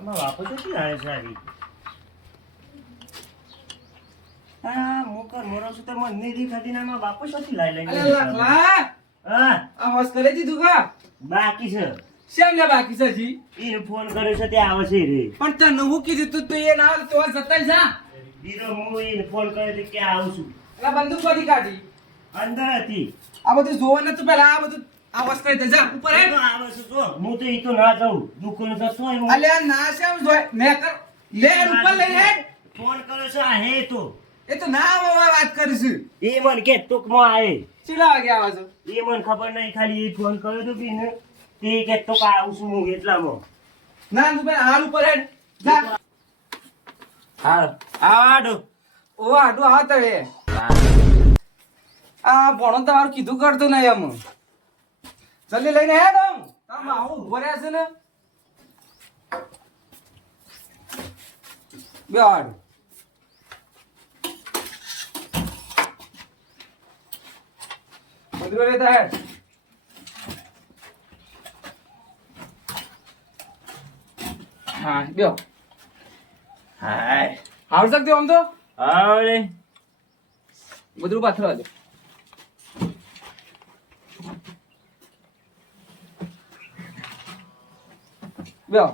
બાપુ તો શું આવે સારી હા મોકર મોરો છું તો મને નહીં દેખાતી ના બાપુ શું લાઈ અલે લઈ લખલા હા આ હોશ કરી દીધું કા બાકી છે શેમ ને બાકી છે જી એને ફોન કર્યો છે તે આવે છે રે પણ તને હું કીધું તું તો એ ના તો જતા જા બીજો હું એને ફોન કર્યો તો ક્યાં આવું છું અલા બંદૂક કોની કાઢી અંદર હતી આ બધું જોવા નતું પેલા આ બધું આ હોશ કરી દે જા ઉપર હે તો આવે છે તો હું તો ઈ તો ના જાઉં દુકાન તો તોય હું અલે ના શેમ જોય મેં કર લે ઉપર લઈ હેડ ફોન કર્યો છે આ હે તો એ તો ના વાત કરીશું એ મને કે ટૂંકમાં આય ચીલા વાગે આવા છો એ મને ખબર નહીં ખાલી એ ફોન કર્યો તો બીને તે કે તો કા આવું છું હું એટલામાં ના તું પેલા હાલ ઉપર હેડ જા હા આડો ઓ આડું આ તવે આ ભણો તમારું કીધું કરતો નહીં એમ જલ્દી લઈને હેડ આમ તાર માહુ ઉભો રહ્યા છે ને બેડ બધું રહેતા હેડ હા બેહો હાય આવડ શકते આમ તો આવડે બધું પાથરવા દે બેહો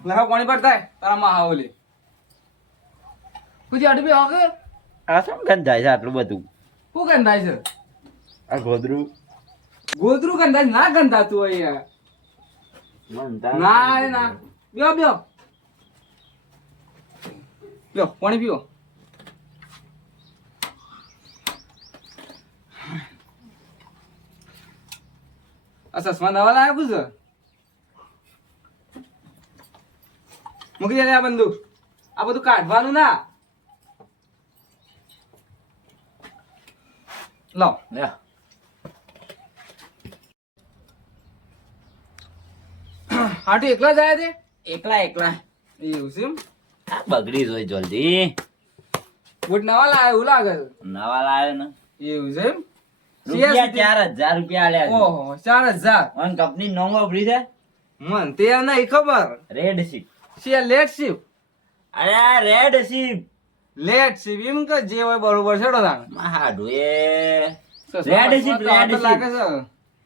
લખા કોણી પર થાય તારા માં હાવલે કુજી અડબી આગે આ શું ગંધાય છે આટલું બધું શું ગંધાય છે આ ગોદરું ગોદરું ગંધાય ના ગંધાતું હોય યાર ના રે ના બેહો બેહો બેહો પાણી પીવો આ ચશ્મા નવા લાવ્યો છે મૂકી દે આ બંદૂક આ બધું કાઢવાનું ના લાવ હાટુ એકલા જાય તે એકલા એકલા એવું છે એમ આ બગડી જોઈ જલ્દી બુટ નવા લાવ્યો એવું લાગે છે નવા લાવ્યો ને એવું છે એમ રૂપિયા 4000 રૂપિયા આલ્યા છે. ઓહો 4000 અને કંપની નોંગો ફ્રી છે મન તે નહીં ખબર રેડ શીપ છે લેટ શિપ અરે આ રેડ શીપ લેટ શિપ એમ કે જે હોય બરોબર છેડો તાણ હાડુ એ રેડ શીપ રેડ લાગે શીપ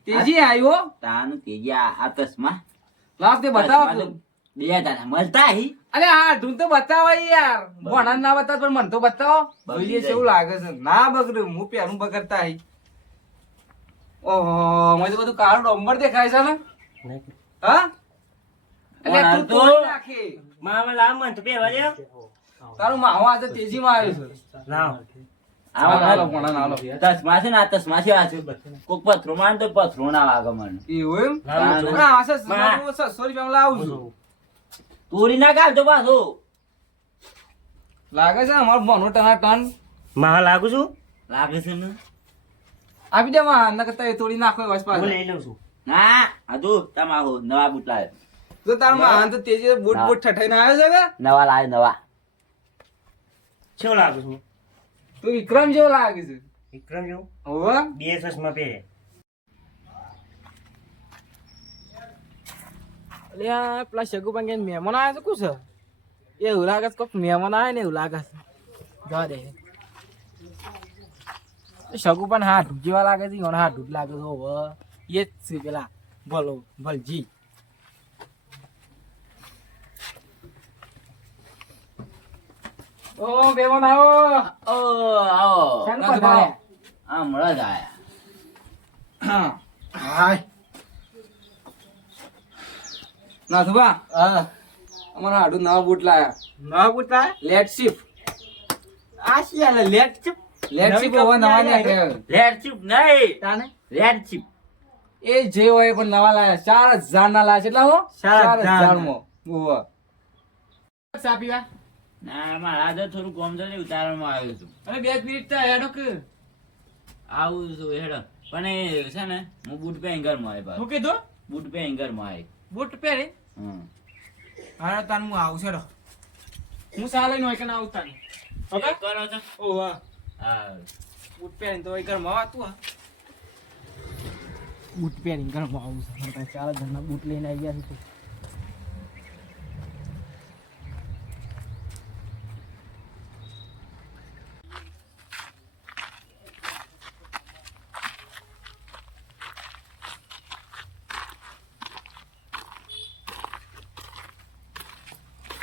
છે તેજી આવ્યો તાન તેજી આ તસમાં લાવ તે બતાવ બે દાના મળતા હી અરે હા તું તો બતાવો યાર ભણા ના બતાવ પણ મને તો બતાવો બગડી જોઈએ છે જાય. એવું લાગે છે ના બગડ્યું હું પેલું બગડતા હી ઓહો મને તો બધું કાળું ડોંબર દેખાય છે ને હા એટલે પણ તું તો- તોડી નાખી મામા લાવ મને તો પહેરવા દે તારું માવો આજે તેજીમાં આવ્યો છે લાવ હાલો, ભણા ના હાલો. તસમા છે ને આ તસમા છે આ છે કોક પથરો માન તો પથરો ના વાગે મને એવું એમ લાવ તો. હા, આ માં. 600 રૂપિયામાં લાવું છું તોડી ના કાઢજો પાછો લાગે છે અમારો ભણો ટના ટન મા લાગુ છું લાગે છે ને આપી દે માં નકર તો એ તોડી નાખો વસ હું પાછો લઈ લઉં છું ના હજુ તમારો નવા બૂટ લાવ્યો જો તાર માં તો તેજી બૂટ ના. બૂટ ઠઠાઈને આવ્યો છે કે નવા લાવ્યો નવા કેવું લાગુ છું તું વિક્રમ જેવો લાગે છે વિક્રમ જેવું હોવે બે ચશ્મા પહેરે અલ્યા પેલા શગુપાન કે મહેમાન આવ્યા છે કુછ એવું લાગે છે કોક મહેમાન આવે ને એવું લાગે છે જવા દે શગુપાન હાથ જેવા લાગે છે એનો હાથ લાગે છે હવે એ જ છે પેલા ભલો ભલજી ઓ મહેમાન આવો ઓ આવો શાનું પધાર્યા? હમણાં જ આયા હાય ના સુભા અમારા હાડુ નવા બૂટ લાયા નવા પૂછતા લેટ શિફ્ટ આ શિયાલે લેટ ચપ લેટ શિફ્ટ હવે નવા નહીં આવ્યા. રેડ ચીપ નહીં તાને રેડ ચીપ એ જે હોય પણ નવા લાયા 4000 ના લાયા છે એટલા હો 4000 4000 માં ઓહો ચા પીવા ના મારા તો થોડું કોમ છે ને ઉતારવામાં આવ્યું છું અરે 2 મિનિટ તો હેડો કે આવું છું હેડો પણ એ છે ને હું બૂટ પહેરી ઘરમાં આવ્યો હું કીધું બૂટ પહેરી ઘરમાં આવી બૂટ પહેરે હા તાન હું આવું છેડો હું સા લઈને હોય કે ના આવતા ઓકે કરો છો ઓહો હા બૂટ પહેરીને તો હોય ઘરમાં આવતું હા બૂટ પહેરીને ઘરમાં આવું છે. ચાર જણના બૂટ લઈને આવી ગયા છે.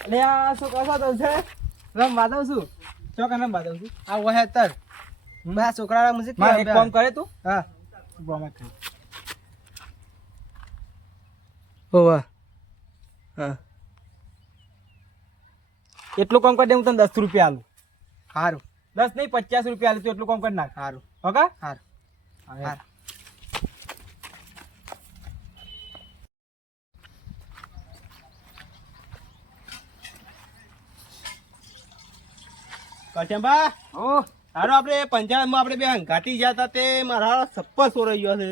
અલે આ શું કશો તો છે રમ વાદવ છું ચોકન રમ વાદવ છું આ વહે તર બા છોકરા મુજે કે એક કામ કરે તું હા બોમાં કરે ઓવા હા એટલું કામ કરી દે હું તને 10 રૂપિયા આલું સારું 10 નહીં 50 રૂપિયા આલું તું એટલું કામ કરી નાખ સારું ઓકે સારું સારું કચંબા ઓ હારો આપણે પંચાયતમાં આપણે બે હંગાતી ગયા હતા તે મારા સપ્પર સોરાઈ ગયો છે.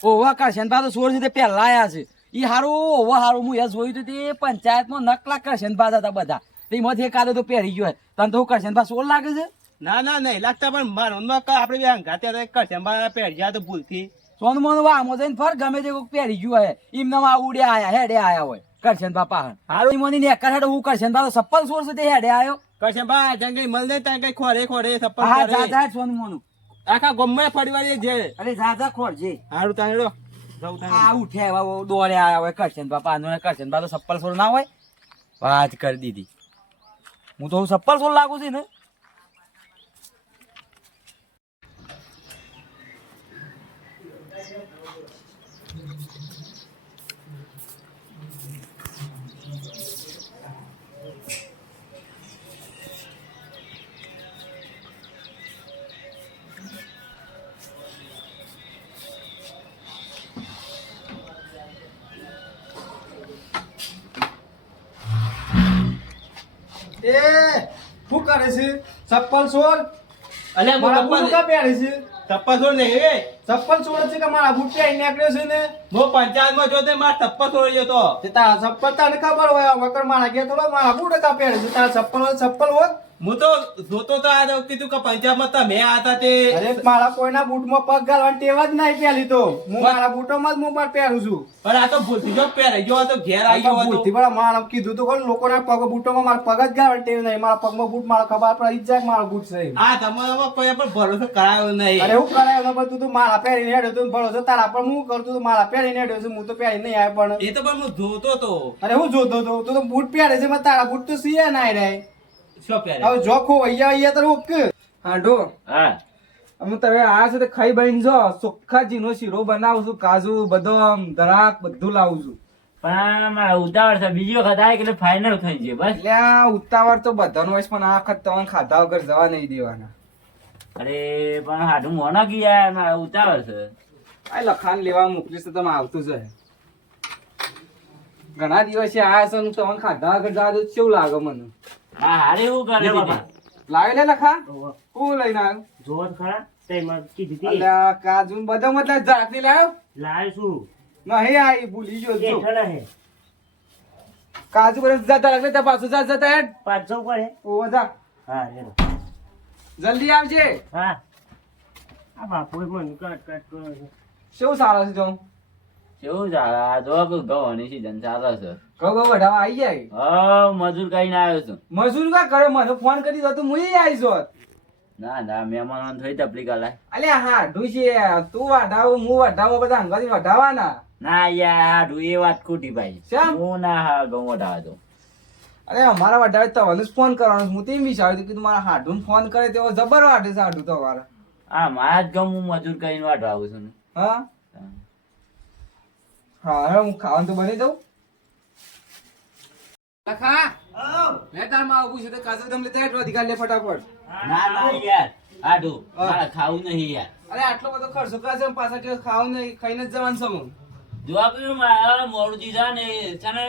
ઓવા કરશન બા તો સોર છે તે પહેલા આયા છે ઈ હારું ઓવા હારું હું એ જોયું હતું તે પંચાયતમાં નકલા કરશન બા હતા બધા તેમાંથી એક આદો તો પહેરી ગયો તને તો કરશન બા સોર લાગે છે ના ના નહીં લાગતા પણ મારા મનમાં આપણે બે હંગાતી હતા કચંબા પહેરી ગયા તો ભૂલથી સોનું મોનું વામો જઈને ફર ગમે તે કોઈક પહેરી ગયું હે એમના ઉડે આયા હેડે આયા હોય કરશન બા પાહણ હારું ઈમોની નેકર હેડે હું કરશન બા તો સપ્પલ સોર છે તે હેડે આયો કચંબા ત્યાં કઈ મળ નહીં ત્યાં કઈ ખોરે ખોરે સપ્પર હા ખોરે. જાજા સોનું મોનું આખા ગમે ફરીવાળી છે અરે જાજા ખોર જે હારું ત્યાં હેડો જાઉં ત્યાં આ ઉઠે દોડે આયા હોય કરશન બા પાનો કરશન બા તો સપ્પલ સોર ના હોય વાત કરી દીધી હું તો હું સપ્પલ સોર લાગુ છું ને એ શું કરે છે ચપ્પલ સોર અલ્યા મારા બૂટ કા પહેરે છે સપ્પર સોર નહીં એ ચપ્પલ સોર છે કે મારા બૂટ પહેરીને નીકળ્યો છે ને હું પંચાયતમાં જો તે મારા સપ્પર સોરાઈ ગયો તો તે તારા ચપ્પલ તને ખબર હોય વગર મારા ઘેર થોડો મારા બૂટ કા પહેરે છે તારા ચપ્પલ હોય ચપ્પલ હોત હું તો જોતો તો આ કીધું કે પંજાબમાં તમે હતા તે અરે મારા કોઈના બૂટમાં પગ ગાલવાની ટેવ જ નહીં પહેલી તો હું મારા બૂટોમાં જ મોબાઈલ પહેરું છું પણ આ તો ભૂલથી જો પહેરાઈ ગયો હતો ઘેર આવી ગયો હતો ભૂલથી પણ મારા કીધું તો કોણ લોકોના પગ બૂટોમાં મારા પગ જ ગાલવાની ટેવ નહીં મારા પગમાં બૂટ મારા ખબર પડી જાય મારા બૂટ છે આ તમારામાં કોઈ પણ ભરોસો કરાયો નહીં અરે હું કરાયો ને બધું તું મારા પહેરીને હેડ્યો તું ભરોસો તારા પર હું કરતું તું મારા પહેરીને હેડ્યો છું હું તો પહેરી નહીં આવ્યો પણ એ તો પણ હું જોતો તો અરે હું જોતો તો તું તો બૂટ પહેરે છે પણ તારા બૂટ તો સીએ ના રે શું પહેરે હવે જોખો અહીંયા તો રોક હાંડો હા હું તમે આ છે ખાઈ બહીને જો ચોખ્ખા જીનો શીરો બનાવું છું કાજુ બદામ દરાક બધું લાવું છું પણ મારા ઉતાવળ છે બીજી વખત આવે એટલે ફાઇનલ થઈ જાય બસ એટલે આ ઉતાવળ તો બધાનો હોય પણ આ વખત તમને ખાધા વગર જવા નહીં દેવાના અરે પણ હાડું મોના ગયા મારા ઉતાવળ છે આ લખાણ લેવા મોકલીશ તો તમે આવતું જ ઘણા દિવસે આ છે ને તમને ખાધા વગર જવા દઉં કેવું લાગે મને હા હારે એવું કરે બાબા લાવે લે લખા હું લઈને આવ્યો જોર ખરા તેમાં કીધી હતી અલ્યા કાજુ ને બદામ એટલે ઝાકરી લાવ્યો લાય શું નહીં આવી ભૂલી ગયો એ છું. ઠણા હે કાજુ બદામ જતા લાગે તો પાછું જતા હેડ 500 પર હે ઓ જા હા હેરો જલ્દી આવજે હા આ બાપુ મને કટ કરો છે શું સારો છે જો કેવું ચાલે આ જો ગવાની સીઝન ચાલે છે ઘઉં વઢાવા આવી જાય હા મજૂર કઈને આવ્યો છું મજૂર કા કરે મને ફોન કરી દો તો હું આવી જોત ના ના મહેમાનો થોડી તકલીફ આલે અલ્યા હા ઢુસી તું વઢાવો હું વઢાવો બધા અંગાથી વઢાવાના ના યાર હાડું એ વાત ખોટી ભાઈ શેમ? હું ના હા ઘઉં વઢાવા દઉં અરે અમારા વઢાવે તમને જ ફોન કરવાનો હું તેમ વિચાર્યું કે મારા હાડું ફોન કરે તેવો જબર વાટે છે હાડું તમારા હા મારા જ ઘઉં હું મજૂર કરીને વઢાવું છું ને. હા હા હવે હું ખાવાનું તો બની દઉં લખા લે તાર માં આવું છે તો કાજુ તમે લેતા હેઠ વધી લે ફટાફટ ના ના યાર હાડું મારે ખાવું નહીં યાર અરે આટલો બધો ખર્ચો કરે છે પાછા કે ખાવું નહીં ખાઈને જ જવાનું સમૂહ જો આપણે મારા મોરજી છે ને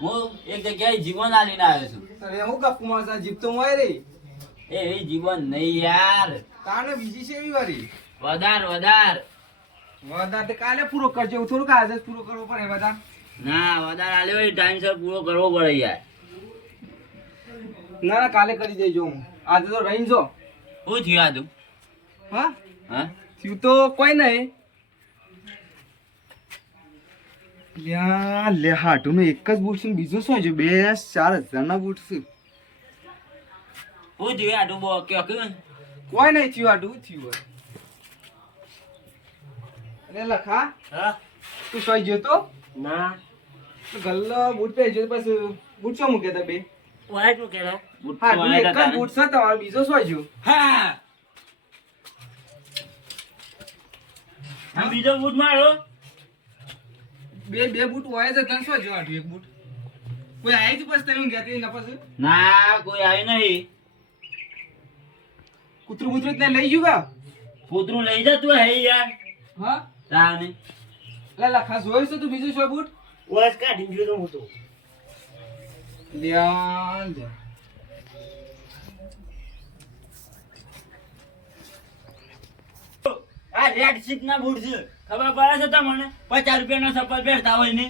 હું એક જગ્યાએ જીવન આલીને આવ્યો છું અરે હું ગપ્પુ મારતા જીપ તો મોય રે એ જીવન નહીં યાર કાને બીજી છે એવી વારી વધાર વધારે તે કાલે પૂરો કરજો એવું થોડુંક આજે જ પૂરો કરવો પડે વધારે ના વધાર આલ્યો હોય ટાઈમસર પૂરો કરવો પડે યાર ના ના કાલે કરી દેજો હું આજે તો રહીને જો શું થયું આદુ હા હા થયું તો કોઈ નહીં લ્યા લે હાટુનો એક જ બૂટ છે ને બીજો શું છે 2,000-4,000 ના બૂટ છે હું જોયું આટલું બહુ કે કોઈ નહીં થયું હાટું થયું હોય અરે લખા હા તું સોઈ ગયો તો ના ગલ્લો બૂટ પહેરી ગયો પછી બૂટ શું મૂક્યા તા બે વાય તું કેરા હાટુનો એક જ બૂટ છે તમારો બીજો સોઈ ગયો હા આ બીજો બૂટ મારો બે બૂટ હોય છે તને શું જો હાટું એક બૂટ કોઈ આવી તું પછી તમે ગયા ના પછી ના કોઈ આવ્યું નહીં કૂતરું કૂતરું ત્યાં લઈ ગયું કા કૂતરું લઈ જા તું હે યાર હા તાને લે લખા જોયું છે તું બીજું શું બૂટ વાસ કાઢી ગયો તો હું તો લ્યા લે આ રેડ સીટ ના બૂટ છે ખબર પડે છે તમને 50 રૂપિયાનો ચપ્પલ પહેરતા હોય ને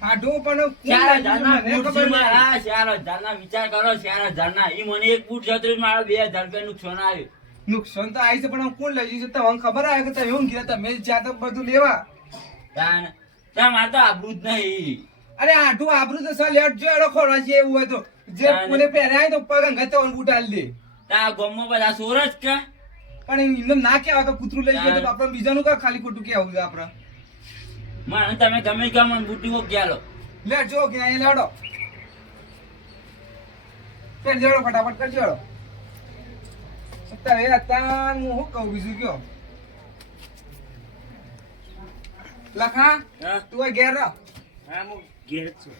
હાડું પણ 4,000 ના મને બૂટ ખબર છે નહીં. મારા 4,000 ના વિચાર કરો 4,000 ના ઈ મને એક બૂટ જતો રહ્યો, મારા 2,000 રૂપિયા નુકસાન આવ્યું નુકસાન તો આવી છે પણ કોણ લઈ જશે તમને ખબર આવે કે તમે હું ગયા તમે જ્યાં તો બધું લેવા તાને ત્યાં મારે તો આબરૂ જ નહીં અરે આઠું આબરું તો સાલ હેઠ જો એનો ખોરવા છે એવું હોય તો જે તાને. કોને પહેર્યા હોય તો પગ અંગત તો બૂટ આલી દે ત્યાં ગામમાં બધા સોર જ કે પણ એમને ના કહેવાય કે કૂતરું લઈ ગયું તો આપણે બીજાનું કા ખાલી ખોટું કેવું છે આપણે મને તમે ગમે કે મને બુટી કો ગયા લો લે જો કે અહીંયા લેડો પેર જેડો ફટાફટ કરજો હેડો અત્યારે અત્યાર હું શું કહું બીજું કયો લખા હા તું આ ઘેર રહ હા હું ઘેર જ છું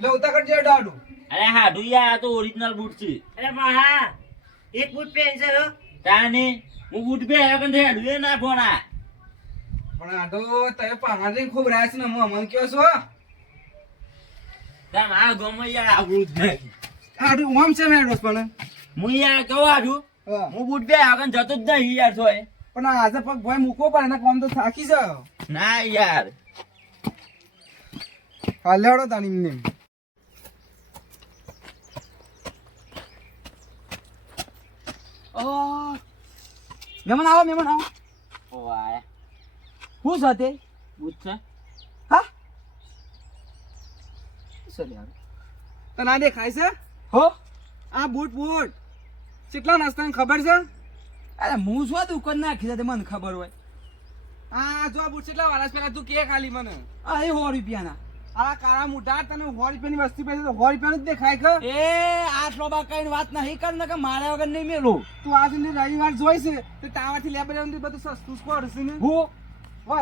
લે ઉતા કરજો હેડો આડું અરે હા યાર આ તો ઓરિજિનલ બૂટ છે અરે મહા એક બૂટ પહેન છે હો. તાને હું બૂટ બે આવ્યો કે હેડવે ના ફોના પણ આ તો તમે પાણી ખૂબ રાસ ને હું અમન કયો છો તાર આ ગામમાં યાર આબરૂ જ નહીં આડું ઓમ છે મેડોસ પણ હું યાર કહું આડું હા. હું બૂટ બે આવ્યો કે જતો જ નહીં યાર થોય પણ આજે પગ ભાઈ મૂકો પણ એના કામ તો થાકી જાવ ના યાર હાલ લેડો તાણી ને મહેમાન આવો મહેમાન આવો ઓ આયા શું છે તે બૂટ છે હા શું યાર તને આ દેખાય છે હો આ બૂટ બૂટ કેટલા નાસ્તાની ખબર છે અરે હું શું દુકાન નાખી છે મને ખબર હોય આ જો આ બૂટ કેટલા વાળા પેલા તું કે ખાલી મને આ એ 100 રૂપિયાના આ કાળા મોટા તને 100 રૂપિયાની વસ્તુ પહેરી તો 100 રૂપિયાનું જ દેખાય કે એ આટલો બા કઈ વાત નહીં કર ને કે મારા વગર નહીં મેલું તું આજ ને રવિવાર જોઈ છે તો તાવાથી લેબર બધું સસ્તું જ પડશે ને હું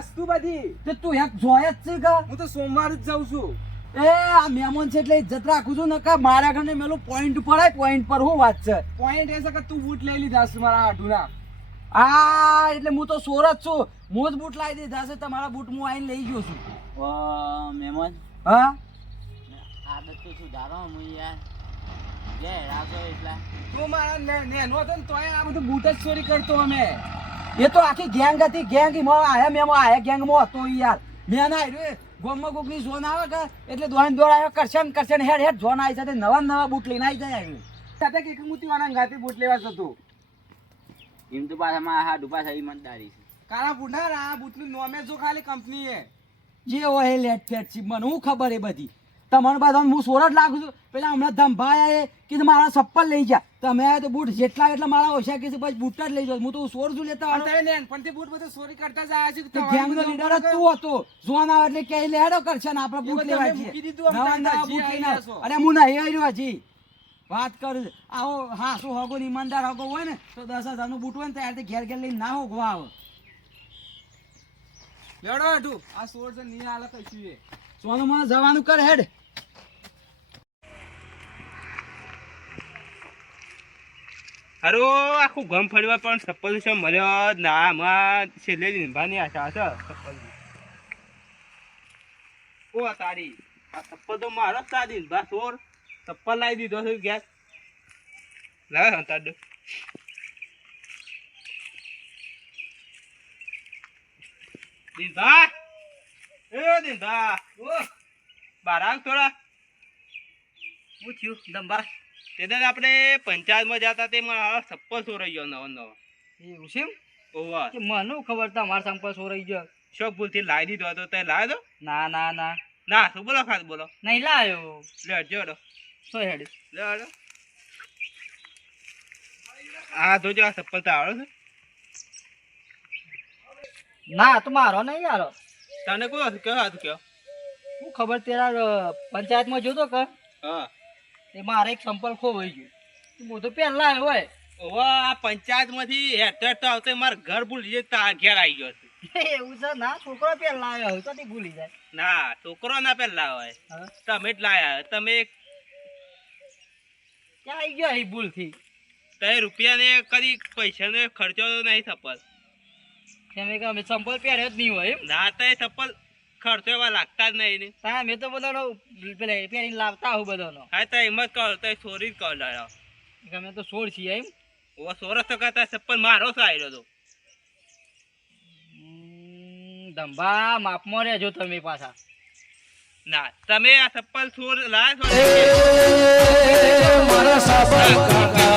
વસ્તુ બધી તે તું એક જોય જ છે કે હું તો સોમવાર જ જાઉં છું એ આ મહેમાન છે એટલે ઇજ્જત રાખું છું ને કે મારા ઘરને મેલું પોઈન્ટ પડાય પોઈન્ટ પર હું વાત છે પોઈન્ટ એ છે કે તું બૂટ લઈ લીધા છે મારા આઠુના આ એટલે હું તો સોર જ છું હું જ બૂટ લાવી દીધા છે તમારા બૂટ હું આવીને લઈ ગયો છું ઓ મહેમાન હા આદત તો સુધારો હું યાર જે રાતો એટલા તું મારા નેનો હતો ને તોય આ બધું બૂટ જ ચોરી કરતો અમે એ તો આખી ગેંગ હતી ગેંગ આયા મેમો આયા ગેંગમાં હતો યાર મેં ના આવ્યું ગોમમાં કોકની ઝોન આવે કે એટલે દોડ આવ્યો કરશન હેડ હેડ ઝોન આવી સાથે નવા બૂટ લઈને આવી જાય આવ્યું સાથે કે મુતી વાળા ગાતી બૂટ લેવા જતો એમ તો પાછા મારા હાડું પાછા ઈમાનદારી છે કાળા બુઢાર આ બૂટનું નોમે જો ખાલી કંપની એ જે હોય લેટ ફેટ છે મને હું ખબર એ બધી તમારું બાદ હું સોરઠ લાગુ છું પેલા હમણાં ધંભાયા એ કે મારા ચપ્પલ લઈ જા તમે આયા તો બૂટ જેટલા એટલા મારા ઓછા કે છે પછી બૂટ જ લઈ જાવ હું તો સોર છું લેતા પણ તે બૂટ બધું ચોરી કરતા જાય છે ગેંગનો લીડર જ તું હતો જોન આવે એટલે કે લેડો કરશે ને આપણે બૂટ લેવા છે નવા નવા બૂટ લઈને અરે હું નહીં આવ્યો હજી વાત કરું આવો હા શું હોગો ઈમાનદાર હોગો હોય ને તો 10,000 નું બૂટ હોય ને ત્યારે ઘેર ઘેર લઈને ના હોગવા આવે લેડો હેઠું આ સોર છે ની હાલત કઈ છે સોનું માં જવાનું કર હેડ અરે આખું ગમ ફરવા પણ ચપ્પલ છે મળ્યો જ ના આમાં છેલ્લે નિભાની આશા છે ચપ્પલ ઓ તારી આ ચપ્પલ તો મારો જ તારી બા સોર ચપ્પલ લાવી દીધો છે ગેસ લાવે તાર દો દિનભા એ દિનભા ઓ બારાંગ થોડા શું થયું દંભા તે દાડે આપણે પંચાયતમાં જતા તે મારા ચપ્પલ ચોરાઈ ગયો નવો નવો એવું છે ઓવા કે મને ખબર તમારા સંપર્ક સોરાઈ ગયો શોક ભૂલથી લાવી દીધો હતો તે લાવ્યો તો ના ના ના ના શું બોલો ખાસ બોલો નહીં લાયો લે જોડો સો હેડ લે હાલો. આ જોજો આ ચપ્પલ તો આવડે છે ના તો મારો નહીં યાર તને કોઈ હતું કયો હતું કયો હું ખબર તેરા પંચાયતમાં જોતો કે હા તે મારે એક સંપલ ખોવાઈ ગયું હું તો પહેલા આવ્યો હોય ઓવા આ પંચાયત માંથી હેઠ તો આવતે મારા ઘર ભૂલી જાય તા ઘેર આવી ગયો છે એવું છે ના છોકરો પહેલા આવ્યો હોય તો તે ભૂલી જાય ના છોકરો ના પેલા હોય હા. તમે જ લાયા તમે ક્યાં આવી ગયો એ ભૂલથી તે રૂપિયા ને કદી પૈસા નો ખર્ચો નહીં ચપ્પલ કેમ કે અમે સંપલ પહેર્યો જ નહીં હોય એમ ના તો એ ચપ્પલ ખર્ચો એવા લાગતા જ નહીં ને હા મેં તો બધાનો પેલા પહેરીને લાવતા હું બધાનો હા તો એમ જ કહો તો ચોરી જ કહો લાયો અમે તો છોડ છીએ એમ ઓ સોરસ તો કરતા ચપ્પલ મારો જ આવ્યો તો ધંભા માપમાં રહેજો તમે પાછા ના તમે આ ચપ્પલ ચોર લાયા મારા સાબર કાકા